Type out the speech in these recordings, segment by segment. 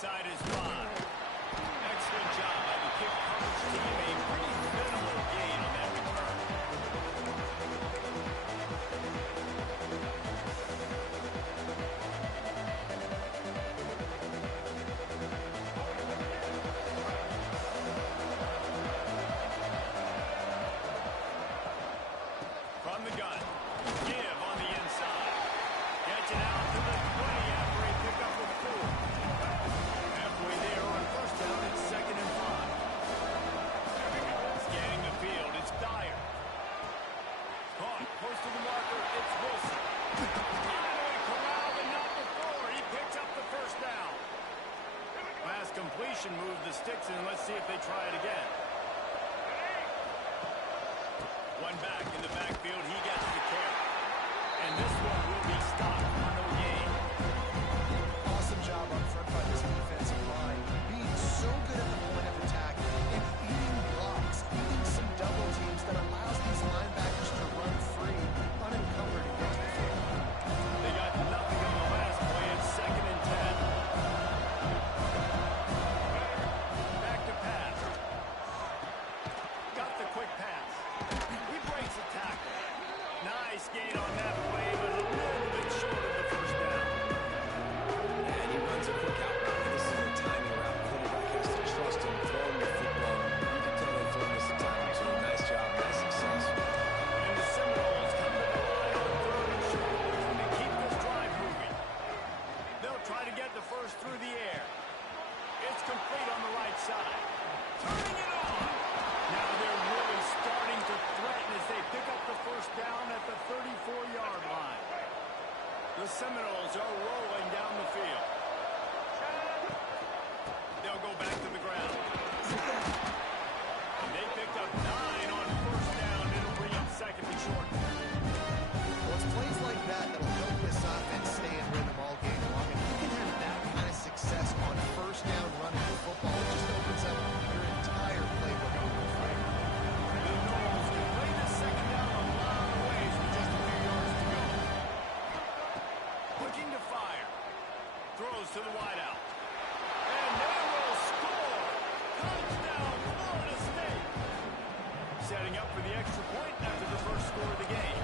inside his 5. Excellent job by the kick coverage team. A pretty minimal gain on that return. From the gun, give on the inside. Gets it out to the 20 after a pickup of 4. Halfway there on first down, it's 2nd and 5. Scanning the field, it's Dyer. Caught, close to the marker, it's Wilson. Finally corralled and not before. He picks up the first down. Last completion moved the sticks in. Let's see if they try it again. One back in the backfield, he gets the carry. And this one will be stopped for no gain. Awesome job up front by this defensive line. Being so good at the point of attack and eating blocks, eating some double teams that allows these linebackers to run free, unencumbered against the field. They got nothing on the last play. It's 2nd and 10. Back to pass. Got the quick pass. He breaks a tackle. Nice gain on that play, but a little bit short of the first down. And he runs a quick out route. This is a timing route. Quarterback has to trust him, throw him the football. You can tell they've thrown this a time or two. Nice job, nice success. And the Seminoles come to the line on 3rd and short, looking to keep this drive moving. They'll try to get the first through the air. It's complete on the right side. Turning it on. Now they're really starting to threaten as they pick up the first down at the 34-yard line. The Seminoles are rolling down the field. They'll go back to the ground. And they picked up 9 on first down. It'll bring up 2nd and short. Well, it's plays like that that'll help this offense stay in rhythm all game long. And you can have that kind of success on first down running the football. It just opens up your entire playbook moving forward. The Noles can play this 2nd down a lot of ways with just a few yards to go. Looking to fire. Throws to the wideout. And they will score. Touchdown, Florida State. Setting up for the extra point after the first score of the game.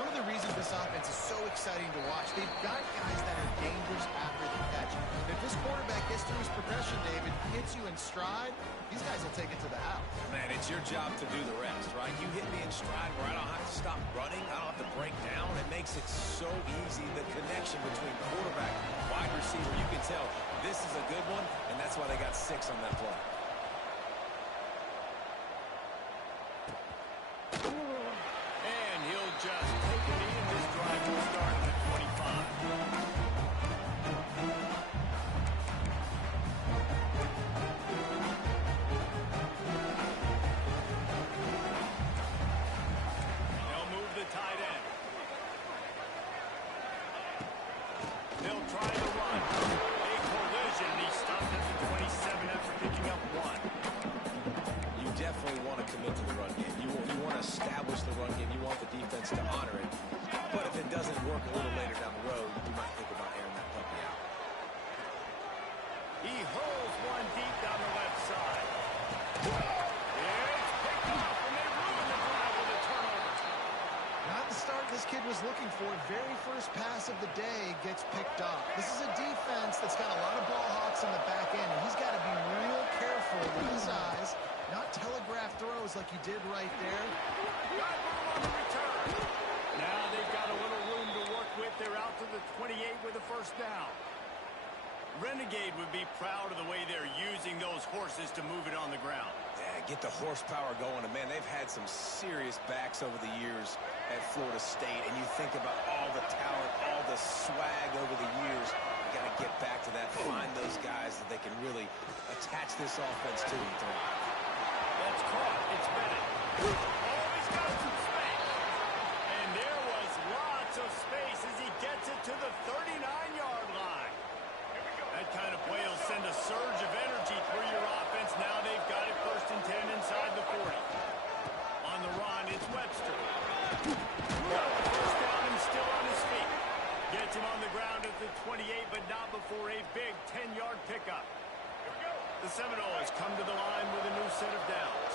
One of the reasons this offense is so exciting to watch, they've got guys that are dangerous after the catch. If this quarterback gets through his progression, David, hits you in stride, these guys will take it to the house. Man, it's your job to do the rest, right? You hit me in stride where I don't have to stop running. I don't have to break down. It makes it so easy. The connection between quarterback and wide receiver, you can tell this is a good one, and that's why they got 6 on that play. And he'll just take a knee, and this drive will start at the 25. They'll move the tight end. They'll try the run. A collision, and he stopped at the 27 after picking up 1. You definitely want to commit to the run game. You want to establish the run game. You want the defense to honor it. But if it doesn't work a little later down the road, you might think about airing that puppy out. He hurls one deep down the left side. It's picked off, and they ruin the drive with a turnover. Not the start this kid was looking for. Very first pass of the day gets picked off. This is a defense that's got a lot of ball hawks in the back end, and he's got to be real careful with his eyes, not telegraph throws like he did right there. Got room on the return. Now they've got a little room to work with. They're out to the 28 with a first down. Renegade would be proud of the way they're using those horses to move it on the ground. Yeah, get the horsepower going. And, man, they've had some serious backs over the years at Florida State. And you think about all the talent, all the swag over the years. You got to get back to that, find those guys that they can really attach this offense to. That's caught. It's Bennett. Oh, he's got some space. And there was lots of space as he gets it to the 39-yard line. That kind of play will send a surge of energy through your offense. Now they've got it 1st and 10 inside the 40. On the run, it's Webster. Got the first down and still on his feet. Gets him on the ground at the 28, but not before for a big 10-yard pickup. The Seminoles come to the line with a new set of downs.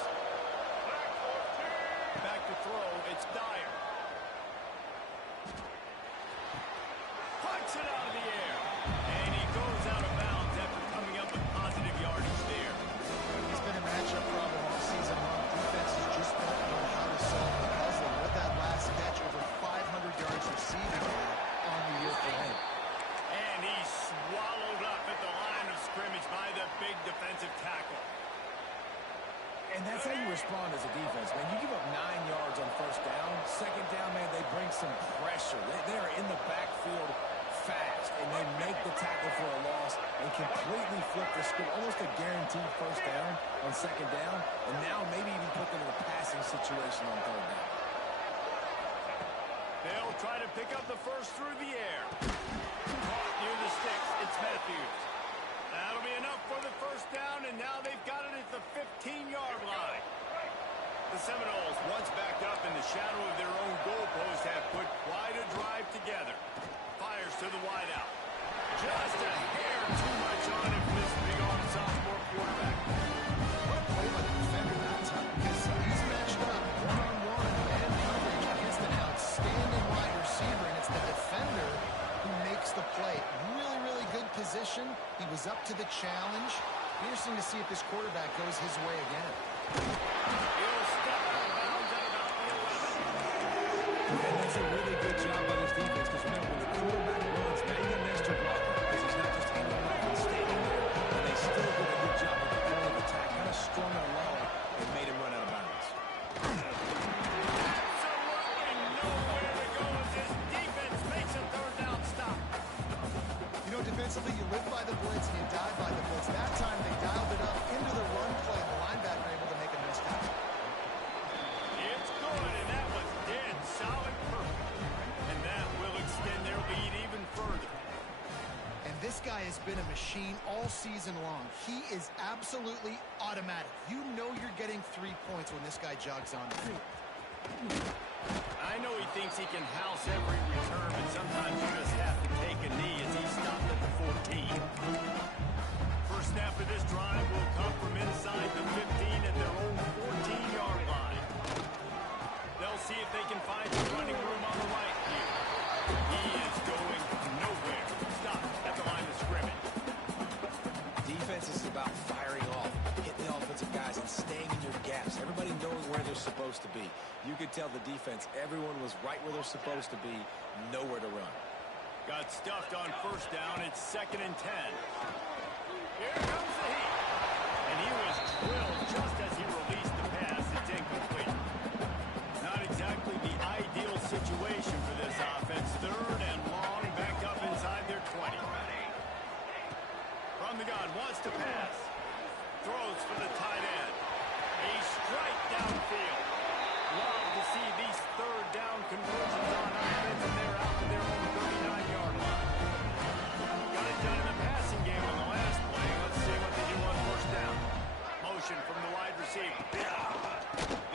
Back to throw, it's Dyer. Punts it out of the air. And he goes out of bounds after coming up with positive yardage there. It's been a matchup problem all season long. Defenses just don't know how to solve the puzzle. With that last catch, over 500 yards receiving on the year for him. And he's swallowed up at the line of scrimmage by the big defensive tackle. And that's how you respond as a defense, man. You give up 9 yards on first down. Second down, man, they bring some pressure. They are in the backfield fast, and they make the tackle for a loss and completely flip the script. Almost a guaranteed first down on second down, and now maybe even put them in a passing situation on third down. They'll try to pick up the first through the air. Caught near the sticks. It's Matthews. That'll be enough for the first down, and now they've got it at the 15-yard line. The Seminoles, once backed up in the shadow of their own goalpost, have put quite a drive together. Fires to the wideout. Just a hair too much on him for this big-arm sophomore quarterback. What a play by the defender that time, because he's matched up one-on-one man coverage against an outstanding wide receiver, and it's the defender who makes the play. Really, really good position. He was up to the challenge. Interesting to see if this quarterback goes his way again. He'll step out of bounds at about the 11. And that's a really good job by this defense, because remember, when the quarterback runs, now you got an extra blocker, because he's not just hanging off and standing there, and they still did a good job of the point of attack, kind of strung it along and made him run out of bounds. Absolutely nowhere to go as this defense makes a third down stop. You know, defensively, you live by the blitz and you die by the blitz. That time, they dialed it up into the run play. The linebacker able to make a nice tackle. It's good, and that was dead solid perfect. And that will extend their lead even further. And this guy has been a machine all season long. He is absolutely automatic. You know you're getting 3 points when this guy jogs on. I know he thinks he can house every return, but sometimes you just have to take a knee as he stopped at the 14. First snap of this drive will come from inside the 15 at their own 14-yard line. They'll see if they can find some running room on the right here. He is going nowhere. Stop at the line of scrimmage. Defense is about firing off, hitting the offensive guys, and staying in your gaps. Everybody knows where they're supposed to be. You could tell the defense, everyone was right where they're supposed to be, nowhere to run. Got stuffed on first down. It's 2nd and 10. Here comes the heat. And he was drilled just as he released the pass. It's incomplete. Not exactly the ideal situation for this offense. 3rd and long, back up inside their 20. From the gun, wants to pass. Throws for the tight end. A strike downfield. Love to see these 3rd down conversions on offense, and they're out to their own 39-yard line. Got it done in the passing game on the last play. Let's see what they do on first down. Motion from the wide receiver.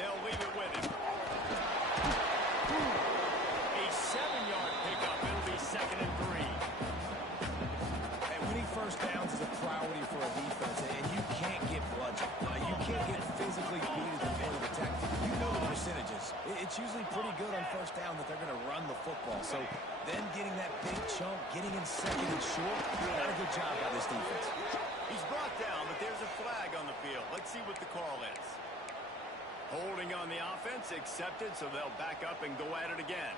They'll leave it with him. A 7-yard pickup. It'll be 2nd and 3. And winning first downs is a priority for a defense, and you can't get bludgeoned. You can't get physically beat at the point of attack. You know the percentages. It's usually pretty good on first down that they're going to run the football. So them getting that big chunk, getting in 2nd and short, not a good job by this defense. He's brought down, but there's a flag on the field. Let's see what the call is. Holding on the offense, accepted, so they'll back up and go at it again.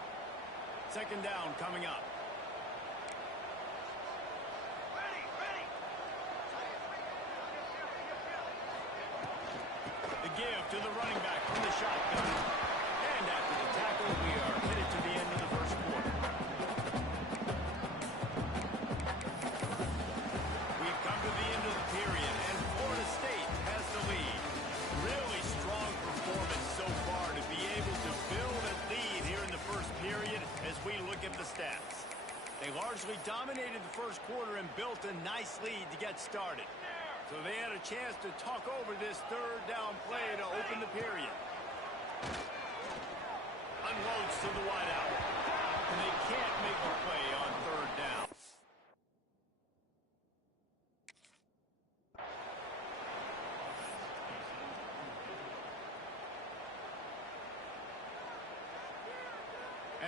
2nd down coming up. The give to the running back from the shotgun. And after the tackle, we are headed to the end of the first quarter. We've come to the end of the period, and Florida State has the lead. Really strong performance so far to be able to build a lead here in the first period as we look at the stats. They largely dominated the first quarter and built a nice lead to get started. So they had a chance to talk over this 3rd down play to open the period. Unloads to the wideout. And they can't make a play on 3rd down.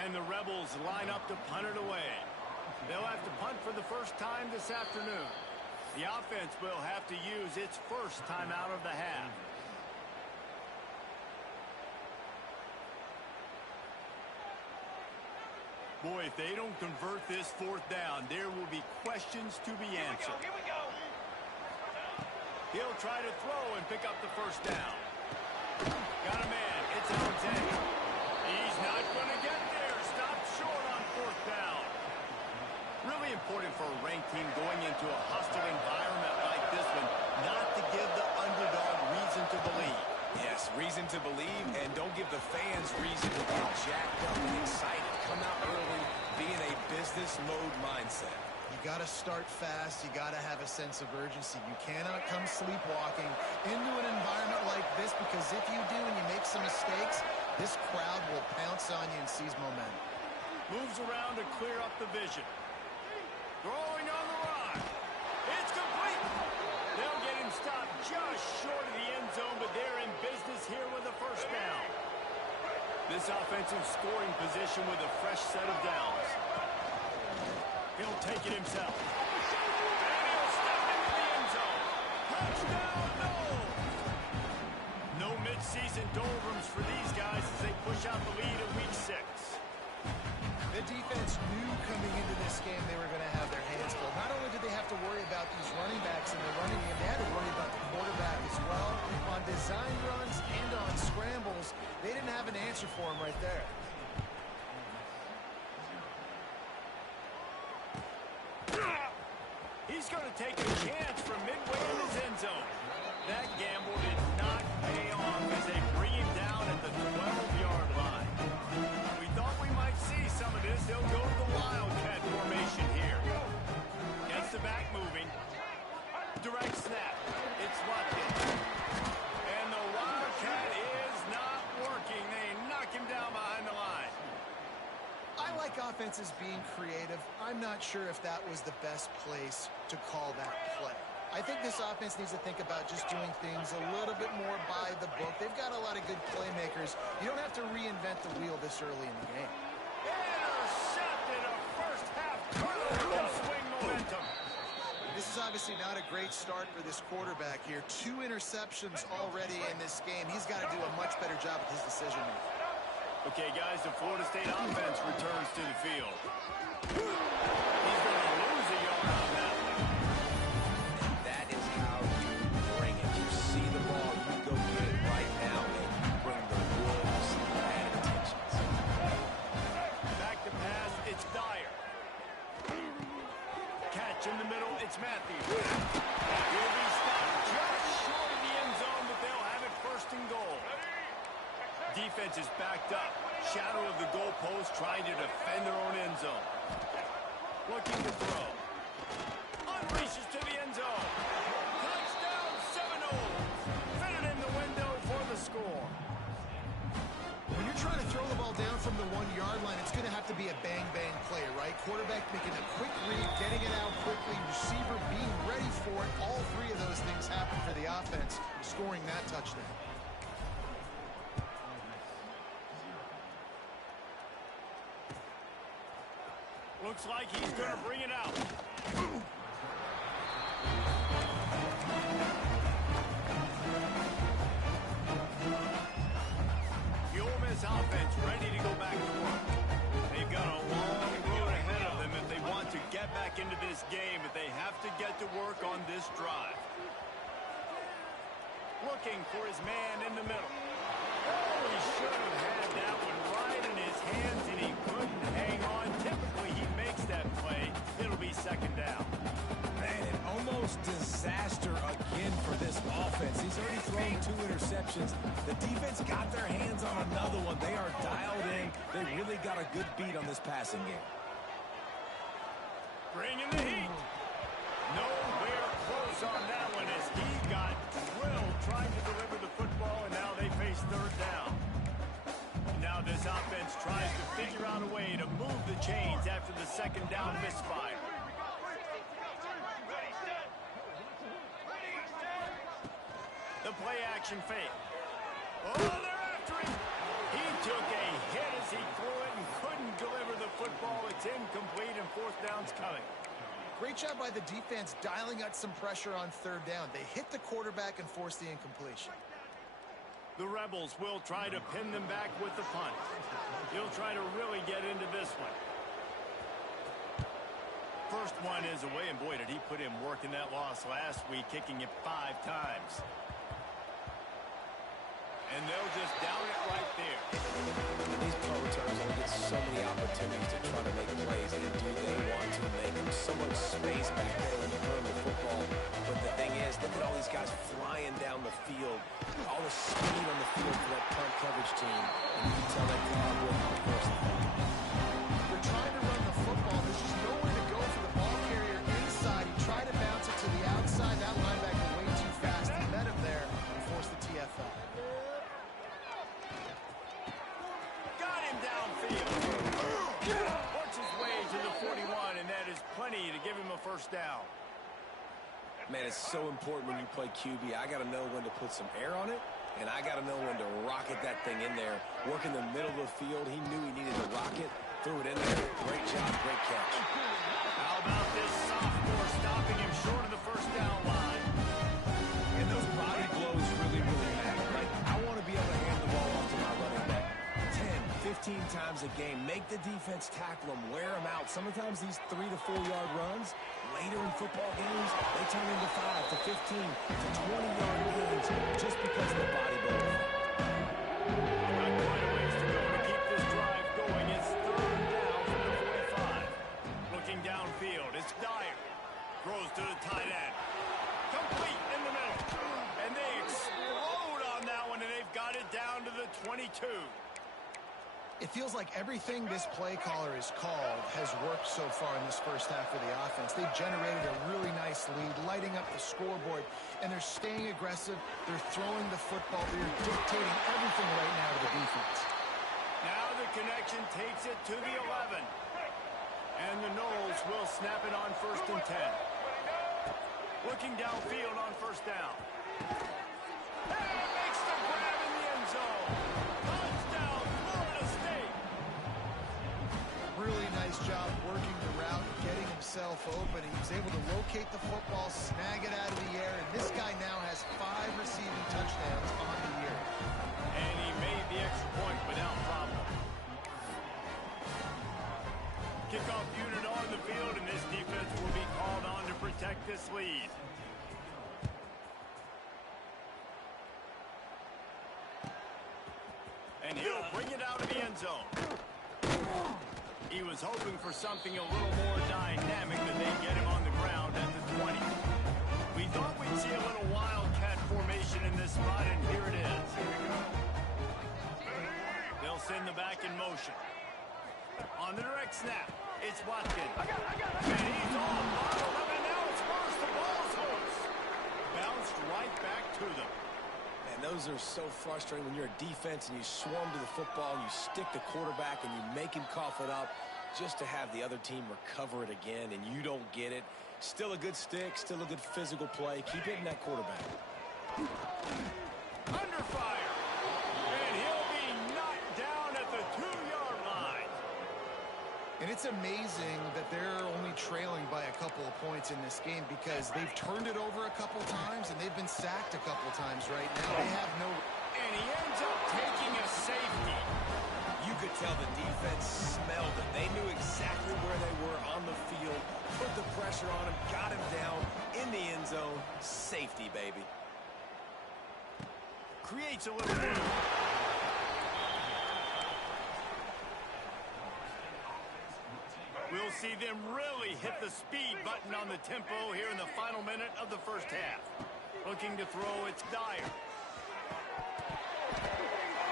And the Rebels line up to punt it away. They'll have to punt for the first time this afternoon. The offense will have to use its first time out of the half. Boy, if they don't convert this fourth down, there will be questions to be answered. Here we go. He'll try to throw and pick up the first down. Got a man. It's Alexander. He's not going to get there. Stopped short on fourth down. Really important for a ranked team going into a hostile environment like this one not to give the underdog reason to believe. Yes, reason to believe, and don't give the fans reason to get jacked up and excited. Come out early, be in a business mode mindset. You got to start fast. You got to have a sense of urgency. You cannot come sleepwalking into an environment like this, because if you do and you make some mistakes, this crowd will pounce on you and seize momentum. Moves around to clear up the vision. Throwing on the run. It's complete. They'll get him stopped just short of the end zone, but they're in business here with a first down. This offensive scoring position with a fresh set of downs. He'll take it himself. And he'll step into the end zone. Touchdown, no! No mid-season doldrums for these guys as they push out the lead in Week 6. The defense knew coming into this game they were going to have their hands full. Not only did they have to worry about these running backs in the running game, they had to worry about the quarterback as well. On design runs and on scrambles, they didn't have an answer for him right there. He's going to take a chance from midway in his end zone. That gamble did not pay off as they bring him down at the 12-yard line. We thought we might see some of this. They'll go to the Wildcat formation here. Gets the back moving. Direct snap. It's Watkins. And the Wildcat is not working. They knock him down behind the line. I like offenses being creative. I'm not sure if that was the best place to call that play. I think this offense needs to think about just doing things a little bit more by the book. They've got a lot of good playmakers. You don't have to reinvent the wheel this early in the game. Intercepted, a first half turnover swing momentum. This is obviously not a great start for this quarterback here. 2 interceptions already in this game. He's got to do a much better job with his decision-making. Okay, guys, the Florida State offense returns to the field. He's going to lose a yard on that one. That is how you bring it. You see the ball, you go get it right now, and you bring the Wolves bad intentions. Back to pass, it's Dyer. Catch in the middle, it's Matthews. He'll be stopped just short of the end zone, but they'll have it first and goal. Defense is backed up. Shadow of the goalpost, trying to defend their own end zone. Looking to throw. Unleashes to the end zone. Touchdown, Seminoles. Fitted in the window for the score. When you're trying to throw the ball down from the 1-yard line, it's going to have to be a bang-bang play, right? Quarterback making a quick read, getting it out quickly, receiver being ready for it. All 3 of those things happen for the offense, scoring that touchdown. Looks like he's going to bring it out. The Ole Miss offense ready to go back to work. They've got a long road ahead of them if they want to get back into this game, but they have to get to work on this drive. Looking for his man in the middle. Oh, he should have had that one right in his hands, and he couldn't hang on. Typically, he makes that play. It'll be second down. Man, an almost disaster again for this offense. He's already thrown 2 interceptions. The defense got their hands on another one. They are dialed in. They really got a good beat on this passing game. Bringing the heat. Nowhere close on that one as he got drilled trying to deliver the football, and now they face third down. Now this offense tries to figure out a way to move the chains after the second down misfire. The play action fake. Oh, they're after him. He took a hit as he threw it and couldn't incomplete, and fourth down's coming. Great job by the defense dialing up some pressure on third down. They hit the quarterback and forced the incompletion. The Rebels will try to pin them back with the punt. He'll try to really get into this one. First one is away, and boy, did he put in work in that loss last week, kicking it 5 times. And they'll just down it right there. These punt returners will get so many opportunities to try to make plays, and do they want to make them? So much space back there when you put them in football. But the thing is, look at all these guys flying down the field. All the speed on the field for that punt coverage team. And you can tell they come up with the first thing. They're trying to run the football. There's just nowhere to go for the ball carrier inside. He tried to bounce it to the outside. That linebacker way too fast. He met him there and forced the TFL. Got him downfield. Works his way to the 41, and that is plenty to give him a first down. Man, it's so important when you play QB. I got to know when to put some air on it, and I got to know when to rocket that thing in there. Work in the middle of the field. He knew he needed to rock it. Threw it in there. Great job. Great catch. How about this sophomore stopping him short of the first down line? And those body blows really, really matter, right? I want to be able to hand the ball off to my running back 10, 15 times a game. Make the defense tackle them, wear them out. Sometimes these 3 to 4 yard runs, later in football games, they turn into 5 to 15 to 20 yard gains just because of the body blow effect. Got quite a ways to go to keep this drive going. It's third down from the 45. Looking downfield, it's Dyer. Throws to the tight end. Complete in the middle. And they explode on that one, and they've got it down to the 22. It feels like everything this play caller has called has worked so far in this first half of the offense. They've generated a really nice lead, lighting up the scoreboard, and they're staying aggressive. They're throwing the football. They're dictating everything right now to the defense. Now the connection takes it to the 11. And the Noles will snap it on 1st and 10. Looking downfield on first down. And makes the grab in the end zone. Touchdown, Florida State. Really nice job working the route and getting himself open. He was able to locate the football, snag it out of the air, and this guy now has 5 receiving touchdowns on the year. And he made the extra point without problem. Kickoff unit on the field, and this defense will be called on to protect this lead. And he'll bring it out of the end zone. He was hoping for something a little more dynamic than they get him on the ground at the 20. We thought we'd see a little wildcat formation in this spot, and here it is. They'll send the back in motion. On the direct snap, it's Watkins. And he's on bottom of it. Now it's first. The ball's loose. Bounced right back to them. And those are so frustrating when you're a defense and you swarm to the football and you stick the quarterback and you make him cough it up just to have the other team recover it again and you don't get it. Still a good stick, still a good physical play. Keep hitting that quarterback. Under fire. And he'll be knocked down at the 2-yard line. And it's amazing that they're only trailing by a couple of points in this game because they've turned it over a couple times and they've been sacked a couple times right now. They have no... And he ends up taking a safety. You could tell the defense smelled it. They knew exactly where they were on the field, put the pressure on him, got him down in the end zone. Safety, baby. Creates a little room. We'll see them really hit the speed button on the tempo here in the final minute of the first half. Looking to throw, it's Dyer.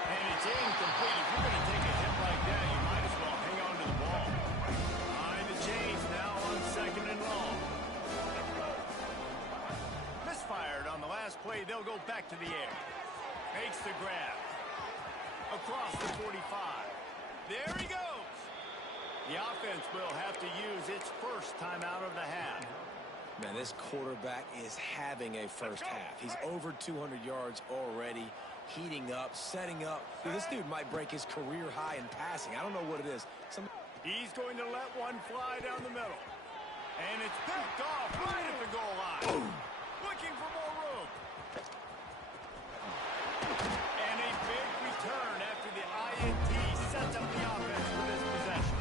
And it's incomplete. If you're going to take a hit like that, you might as well hang on to the ball. Behind the chains now on 2nd and long. Misfired on the last play. They'll go back to the air. Makes the grab. Across the 45. There he goes. The offense will have to use its first time out of the half. Man, this quarterback is having a first half. He's over 200 yards already, heating up, setting up. Dude, this dude might break his career high in passing. I don't know what it is. He's going to let one fly down the middle. And it's picked off right at the goal line. Looking for more room. And a big return after the INT sets up the offense for this possession.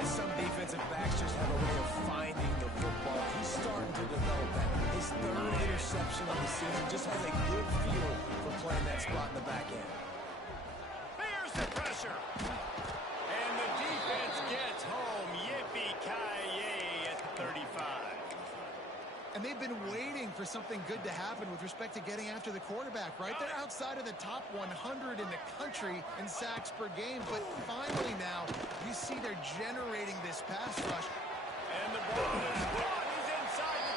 And some defensive backs just have a way of finding the football. He's starting to develop that. His third interception of the season just has a good feel for playing that spot in the back end. Here's the pressure. And the defense gets home. Yippee-ki-yay at the 35. And they've been waiting for something good to happen with respect to getting after the quarterback, right? They're outside of the top 100 in the country in sacks per game, but finally now you see they're generating this pass rush. And the ball is caught. He's inside the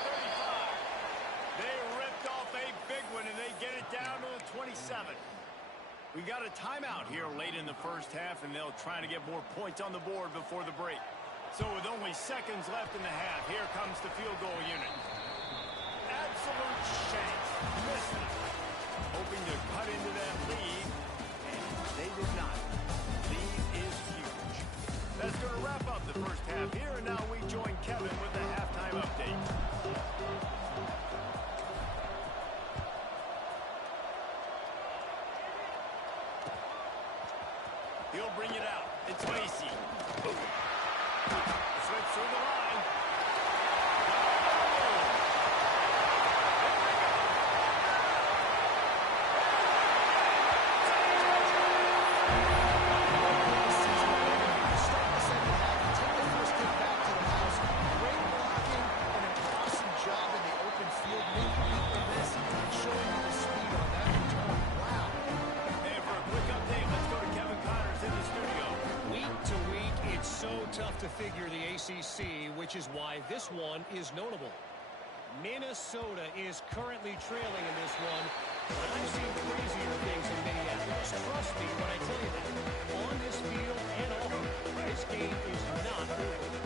35. They ripped off a big one, and they get it down to the 27. We got a timeout here late in the first half, and they'll try to get more points on the board before the break. So with only seconds left in the half, here comes the field goal unit. Absolute chance. Missed it. Hoping to cut into that lead, and they did not. Lead is huge. That's going to wrap up the first half here, and now we join Kevin with the halftime update. He'll bring it out. It's Macy. Slips through the line. Tough to figure the ACC, which is why this one is notable. Minnesota is currently trailing in this one, but I've seen crazier things in Minneapolis. Trust me when I tell you that. On this field and off, this game is not over.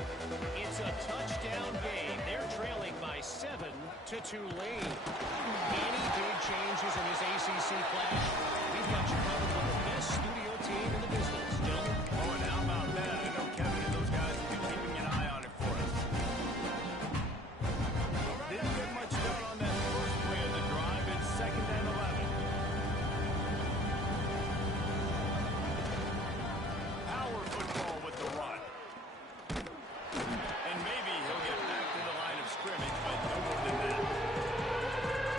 It's a touchdown game. They're trailing by 7 to Tulane. Any big changes in this ACC clash? We've got you covered with the best studio team in the business, gentlemen. Oh, and how about that? I know Kevin and those guys will be keeping an eye on it for us. Didn't get much done on that first play of the drive. It's 2nd and 11. Power football with the run. And maybe he'll get back to the line of scrimmage, but no more than that.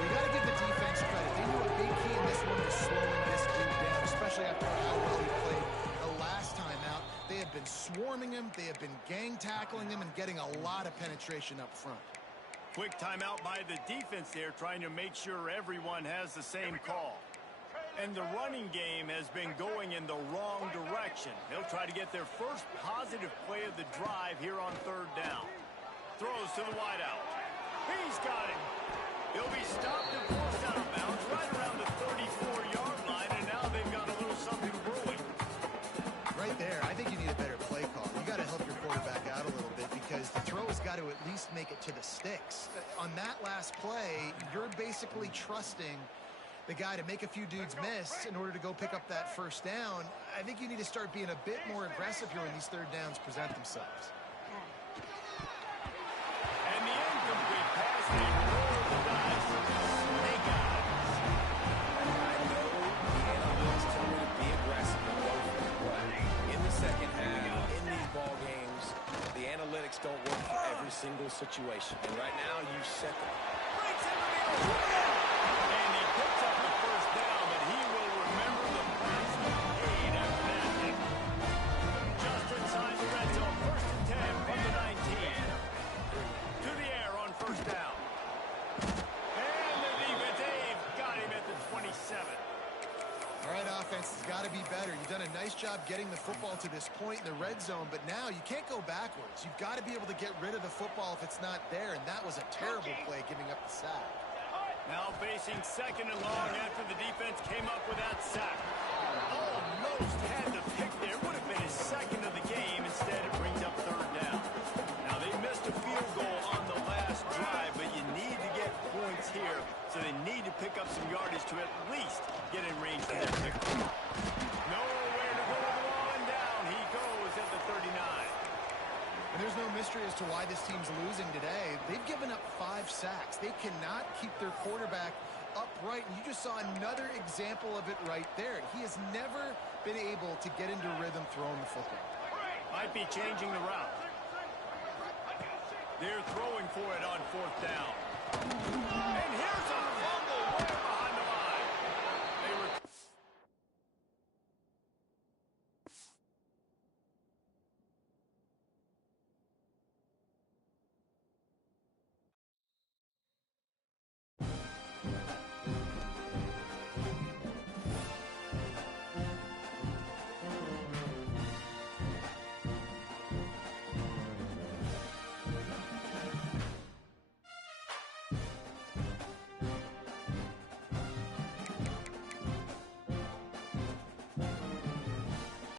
You got to give the defense credit. They knew a big key in this one was slowing this dude down, especially after how well he played the last time out. They have been swarming him, they have been gang tackling him, and getting a lot of penetration up front. Quick timeout by the defense there, trying to make sure everyone has the same call. And the running game has been going in the wrong direction. They'll try to get their first positive play of the drive here on 3rd down. Throws to the wideout. He's got it. He'll be stopped and forced out of bounds right around the 34-yard line, and now they've got a little something brewing. Right there, I think you need a better play call. You got to help your quarterback out a little bit because the throw has got to at least make it to the sticks. On that last play, you're basically trusting the guy to make a few dudes miss in order to go pick up that first down. I think you need to start being a bit more aggressive here when these 3rd downs present themselves. And the incomplete pass, they roll the dice. Snake eyes. I know the analytics tell me to be aggressive and go for the play. In the second half, in these ball games, the analytics don't work for every single situation. And right now, you set the... Breaks into the open. And he picks up the first down, but he will remember the price he paid after that hit. Just inside the red zone, 1st and 10 from the 19. To the air on 1st down. And the defense, they've got him at the 27. All right, offense has got to be better. You've done a nice job getting the football to this point in the red zone, but now you can't go backwards. You've got to be able to get rid of the football if it's not there, and that was a terrible play giving up the sack. Now facing 2nd and long after the defense came up with that sack. Almost had the pick there. Would have been his 2nd of the game. Instead, it brings up 3rd down. Now, they missed a field goal on the last drive, but you need to get points here, so they need to pick up some yardage to at least get in range for their kick. Nowhere to go with the ball, and down he goes at the 39. mystery as to why this team's losing today. They've given up 5 sacks. They cannot keep their quarterback upright. And you just saw another example of it right there. He has never been able to get into rhythm throwing the football. Might be changing the route. They're throwing for it on 4th down.